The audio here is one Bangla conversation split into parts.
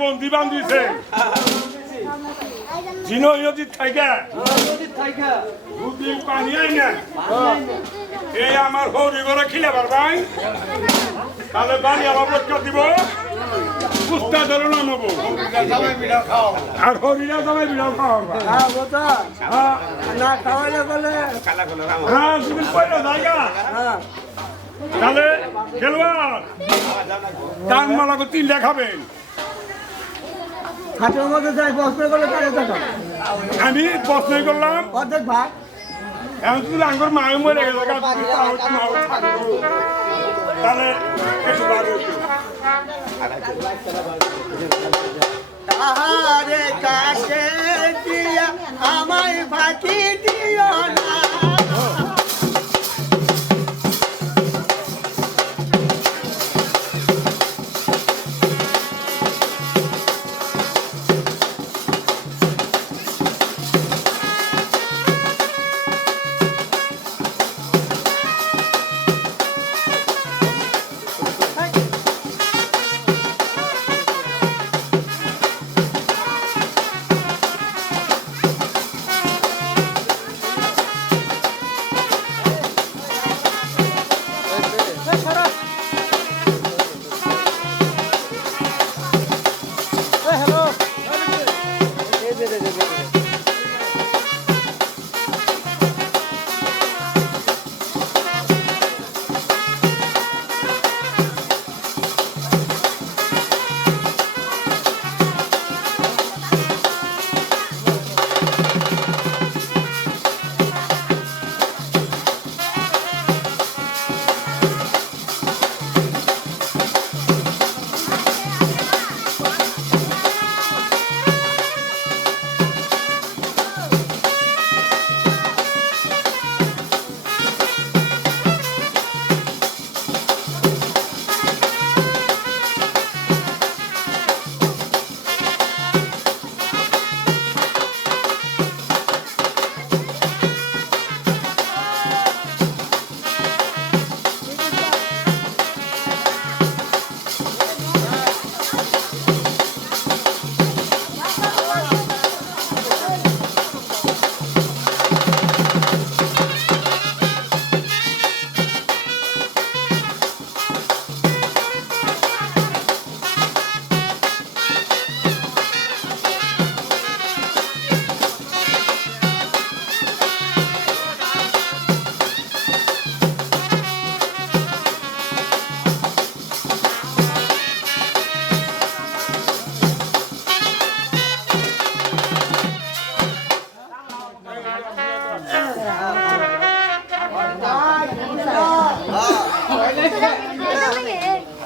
হলদি বান্ধিছে। জিনো ইয়দি থাইকা। দুদিন পানি আই না এই আমার হরি খিলে পারবাই তাহলে বাড়ি আমার দিব। কুস্তা ধরে নামাবো আর হরিরা সবাই বিড়াল খাওয়াবা না খাওয়ালে বলে হ্যাঁ তুমি কইলো জায়গা হ্যাঁ তাহলে খেলোয়াড় ডান মালাকে তিন দেখাবেন মধ্যে যাই করলে আমি প্রশ্ন করলাম। অর্ধেক ভাগ। এখন তুমি আঙ্গুর মায়ে মরে গেছে গা, তুমি তাও তাহলে একটু বাড়ি তাহারে কাছে দিয়া আমায় ফাঁকি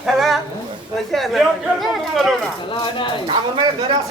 হ্যাঁ।